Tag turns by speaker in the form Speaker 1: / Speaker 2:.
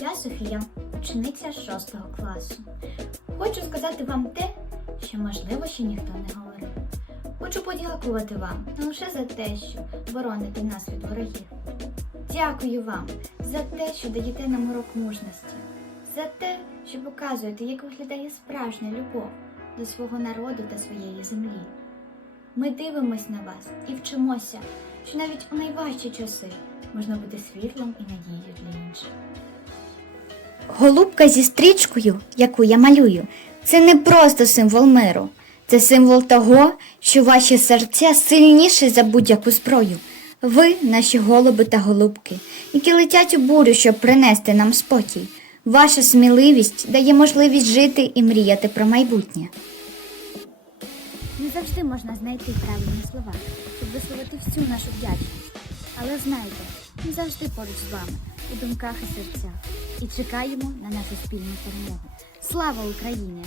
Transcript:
Speaker 1: Я Софія, учениця 6 класу. Хочу сказати вам те, що можливо ще ніхто не говорив. Хочу подякувати вам не лише за те, що бороните нас від ворогів. Дякую вам за те, що даєте нам урок мужності, за те, що показуєте, як виглядає справжня любов до свого народу та своєї землі. Ми дивимось на вас і вчимося, що навіть у найважчі часи можна бути світлом і надією для.
Speaker 2: Голубка зі стрічкою, яку я малюю, це не просто символ миру, це символ того, що ваші серця сильніші за будь-яку зброю. Ви наші голуби та голубки, які летять у бурю, щоб принести нам спокій. Ваша сміливість дає можливість жити і мріяти про майбутнє.
Speaker 1: Не завжди можна знайти правильні слова, щоб висловити всю нашу вдячність. Але знайте, ми завжди поруч з вами у думках і серцях і чекаємо на нашу спільну перемогу. Слава Україні!